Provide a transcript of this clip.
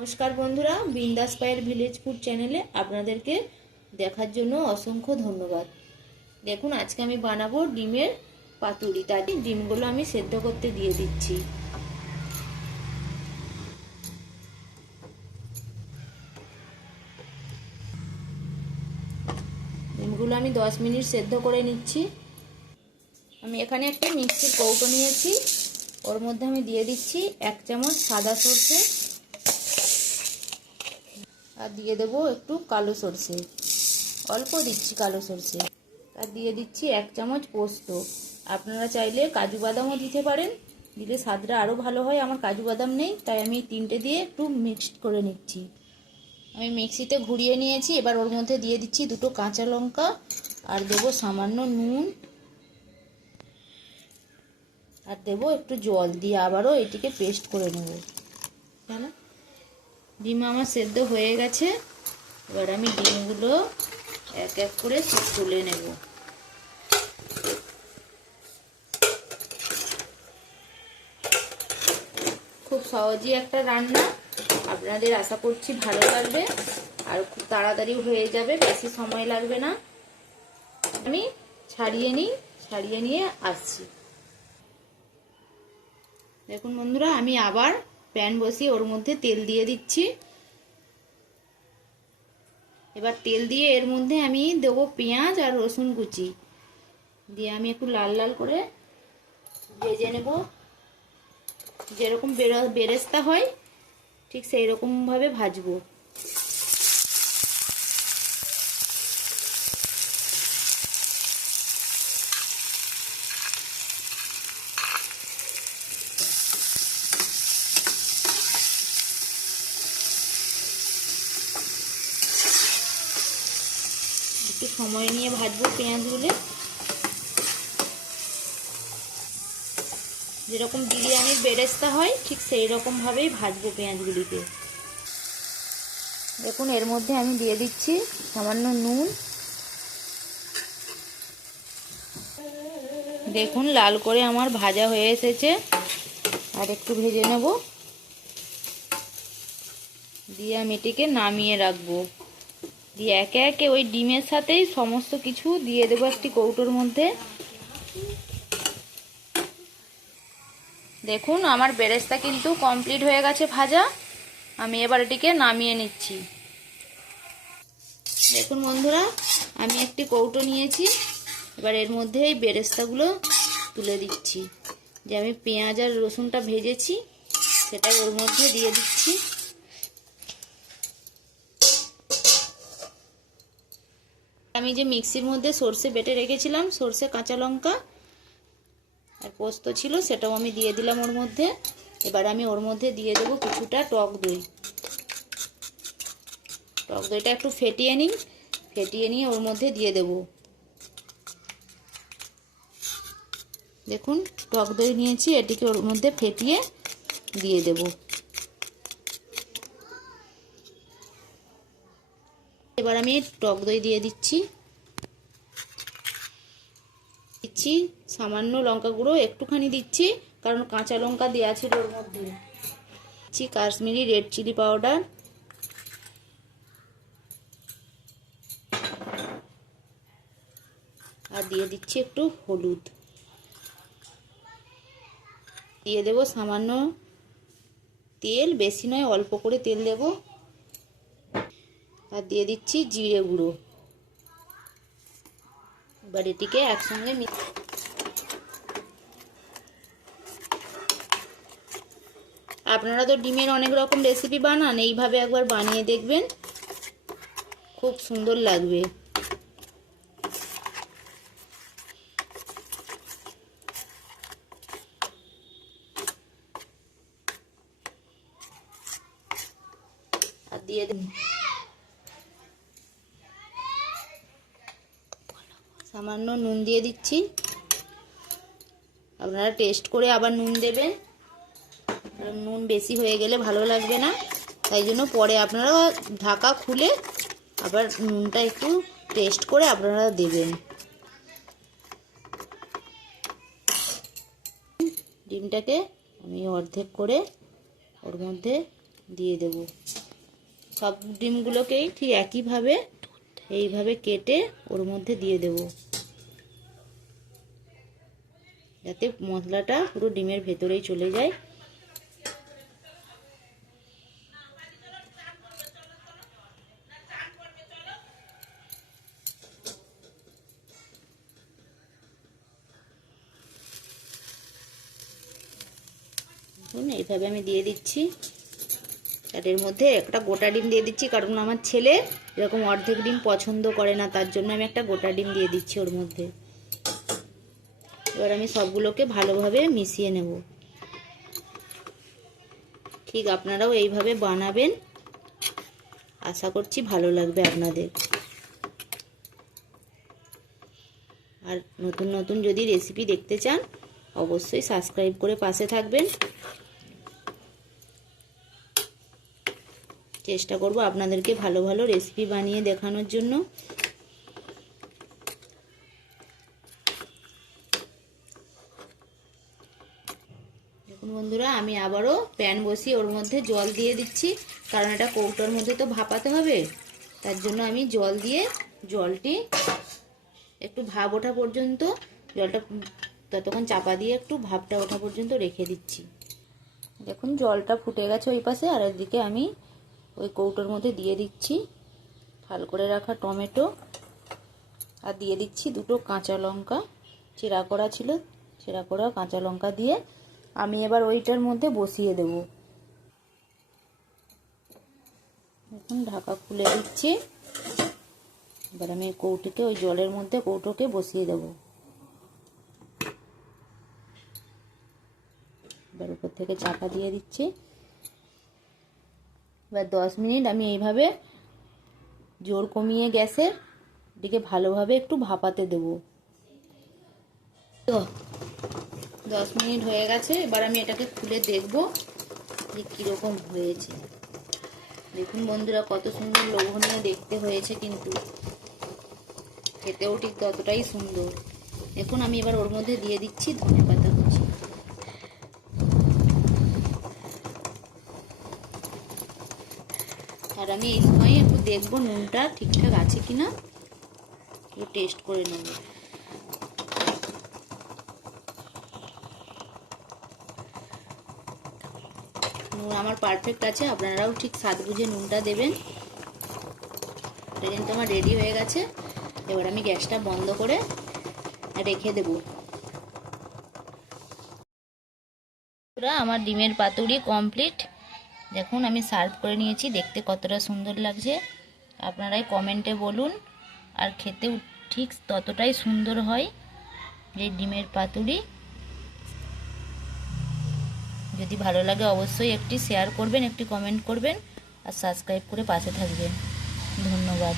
নমস্কার বন্ধুরা, বিন্দাস পায়ের ভিলেজ ফুড চ্যানেলে আপনাদেরকে দেখার জন্য অসংখ্য ধন্যবাদ। দেখুন, আজকে আমি বানাবো ডিমের পাতুরি। তাই ডিমগুলো আমি সেদ্ধ করতে দিয়ে দিচ্ছি। ডিমগুলো আমি 10 মিনিট সেদ্ধ করে নিচ্ছি। আমি এখানে একটা মিক্সির কৌটো নিয়েছি, ওর মধ্যে আমি দিয়ে দিচ্ছি 1 চামচ সাদা সর্ষে, আর দিয়ে দেবো একটু কালো সর্ষে, অল্প দিচ্ছি কালো সর্ষে। আর দিয়ে দিচ্ছি 1 চামচ পোস্ত। আপনারা চাইলে কাজু বাদামও দিতে পারেন, দিলে স্বাদটা আরও ভালো হয়। আমার কাজু বাদাম নেই, তাই আমি 3টে দিয়ে একটু মিক্সড করে নিচ্ছি। আমি মিক্সিতে ঘুরিয়ে নিয়েছি। এবার ওর মধ্যে দিয়ে দিচ্ছি 2টো কাঁচা লঙ্কা, আর দেবো সামান্য নুন, আর দেবো একটু জল দিয়ে আবারও এটিকে পেস্ট করে নেব। ডিম আমার সেদ্ধ হয়ে গেছে। এবার আমি ডিমগুলো এক এক করে তুলে নেব। খুব সহজই একটা রান্না, আপনাদের আশা করছি ভালো লাগবে, আর খুব তাড়াতাড়ি হয়ে যাবে, বেশি সময় লাগবে না। আমি ছাড়িয়ে নিয়ে আসছি। দেখুন বন্ধুরা, আমি আবার প্যান বসিয়ে ওর মধ্যে তেল দিয়ে দিচ্ছি। এবার তেল দিয়ে এর মধ্যে আমি দেবো পেঁয়াজ আর রসুন কুচি দিয়ে আমি একটু লাল লাল করে ভেজে নেব। যেরকম বেরেস্তা হয় ঠিক সেই রকম ভাবে ভাজবো। একটু সময় নিয়ে ভাজবো পেঁয়াজগুলো। যেরকম বিরিয়ানির বেরেস্তা হয় ঠিক সেই রকম ভাবেই ভাজবো পেঁয়াজগুলিকে। দেখুন, এর মধ্যে আমি দিয়ে দিচ্ছি সামান্য নুন। দেখুন, লাল করে আমার ভাজা হয়ে এসেছে। আর একটু ভেজে নেব, দিয়ে আমি এটিকে নামিয়ে রাখবো। দিয়ে একে একে ওই ডিমের সাথেই সমস্ত কিছু দিয়ে দেবো একটি কৌটোর মধ্যে। দেখুন, আমার বেরেস্তা কিন্তু কমপ্লিট হয়ে গেছে ভাজা। আমি এবার এটিকে নামিয়ে নিচ্ছি। দেখুন বন্ধুরা, আমি একটি কৌটো নিয়েছি। এবার এর মধ্যে এই বেরেস্তাগুলো তুলে দিচ্ছি। যে আমি পেঁয়াজ আর রসুনটা ভেজেছি সেটাই ওর মধ্যে দিয়ে দিচ্ছি। আমি যে মিক্সির মধ্যে সর্ষে বেটে রেখেছিলাম, সর্ষে, কাঁচা লঙ্কা আর পোস্ত ছিল, সেটাও আমি দিয়ে দিলাম ওর মধ্যে। এবার আমি ওর মধ্যে দিয়ে দেবো কিছুটা টক দই। টক দইটা একটু ফেটিয়ে নিয়ে ওর মধ্যে দিয়ে দেব। দেখুন, টক দই নিয়েছি, এটিকে ওর মধ্যে ফেটিয়ে দিয়ে দেব। এবার আমি টক দই দিয়ে দিচ্ছি সামান্য লঙ্কা গুঁড়ো একটুখানি দিচ্ছি, কারণ কাঁচা লঙ্কা দেওয়া ছিল ওর মধ্যে। দিচ্ছি কাশ্মীরি রেড চিলি পাউডার, আর দিয়ে দিচ্ছি একটু হলুদ। দিয়ে দেব সামান্য তেল, বেশি নয়, অল্প করে তেল দেব। আর দিয়ে দিচ্ছি জিরে গুঁড়ো। এবার এটিকে একসঙ্গে আপনারা তো ডিমের অনেক রকম রেসিপি বানান, এইভাবে একবার বানিয়ে দেখবেন, খুব সুন্দর লাগবে। আর দিয়ে দিন সামান্য নুন দিয়ে দিচ্ছি। আপনারা টেস্ট করে আবার নুন দেবেন, নুন বেশি হয়ে গেলে ভালো লাগবে না, তাই জন্য পরে আপনারা ঢাকা খুলে আবার নুনটা একটু টেস্ট করে আপনারা দেবেন। ডিমটাকে আমি অর্ধেক করে ওর মধ্যে দিয়ে দেব। সব ডিমগুলোকেই ঠিক একইভাবে এইভাবে কেটে ওর মধ্যে দিয়ে দেব, যাতে মশলাটা পুরো ডিমের ভেতরেই চলে যায়। এইভাবে আমি দিয়ে দিচ্ছি। আর এর মধ্যে একটা গোটা ডিম দিয়ে দিচ্ছি, কারণ আমার ছেলে এরকম অর্ধেক ডিম পছন্দ করে না, তার জন্য আমি একটা গোটা ডিম দিয়ে দিচ্ছি ওর মধ্যে। এবার আমি সবগুলোকে ভালোভাবে মিশিয়ে নেব। ঠিক আপনারাও এইভাবে বানাবেন, আশা করছি ভালো লাগবে আপনাদের। আর নতুন নতুন যদি রেসিপি দেখতে চান অবশ্যই সাবস্ক্রাইব করে পাশে থাকবেন। চেষ্টা করব আপনাদেরকে ভালো ভালো রেসিপি বানিয়ে দেখানোর জন্য। দেখুন বন্ধুরা, আমি আবারও প্যান বসিয়ে ওর মধ্যে জল দিয়ে দিচ্ছি, কারণ এটা কৌটোর মধ্যে তো ভাপাতে হবে। তার জন্য আমি জল দিয়ে জলটি একটু ভাপ ওঠা পর্যন্ত, জলটা ততক্ষণ চাপা দিয়ে একটু ভাপটা ওঠা পর্যন্ত রেখে দিচ্ছি। দেখুন জলটা ফুটে গেছে ওই পাশে, আর এদিকে আমি ওই কৌটোর মধ্যে দিয়ে দিচ্ছি ফাল করে রাখা টমেটো, আর দিয়ে দিচ্ছি দুটো কাঁচা লঙ্কা চেরা করা ছিল, চেরা করা কাঁচা লঙ্কা দিয়ে আমি এবার ওইটার মধ্যে বসিয়ে দেব। দেখুন ঢাকা খুলে দিচ্ছি। এবার আমি কৌটোকে ওই জলের মধ্যে কৌটোকে বসিয়ে দেব। এবার উপর থেকে চাপা দিয়ে দিচ্ছি। এবার 10 মিনিট আমি এইভাবে জোর কমিয়ে গ্যাসের দিকে ভালোভাবে একটু ভাপাতে দেব। তো 10 মিনিট হয়ে গেছে, এবার আমি এটাকে খুলে দেখব যে কীরকম হয়েছে। দেখুন বন্ধুরা, কত সুন্দর লোভনীয় দেখতে হয়েছে, কিন্তু খেতেও ঠিক ততটাই সুন্দর। দেখুন আমি এবার ওর মধ্যে দিয়ে দিচ্ছি ধনেপাতা কুচি। আর আমি এই সময় একটু দেখবো নুনটা ঠিকঠাক আছে কিনা, একটু টেস্ট করে নেব। নুন আমার পারফেক্ট আছে, আপনারাও ঠিক স্বাদ বুঝে নুনটা দেবেন। এটা কিন্তু আমার রেডি হয়ে গেছে। এবার আমি গ্যাসটা বন্ধ করে রেখে দেব। আমার ডিমের পাতুরি কমপ্লিট। দেখুন আমি সার্ভ করে নিয়েছি, দেখতে কতটা সুন্দর লাগছে আপনারাই কমেন্টে বলুন। আর খেতেও ঠিক ততটাই সুন্দর হয় এই ডিমের পাতুরি। যদি ভালো লাগে অবশ্যই একটি শেয়ার করবেন, একটি কমেন্ট করবেন, আর সাবস্ক্রাইব করে পাশে থাকবেন। ধন্যবাদ।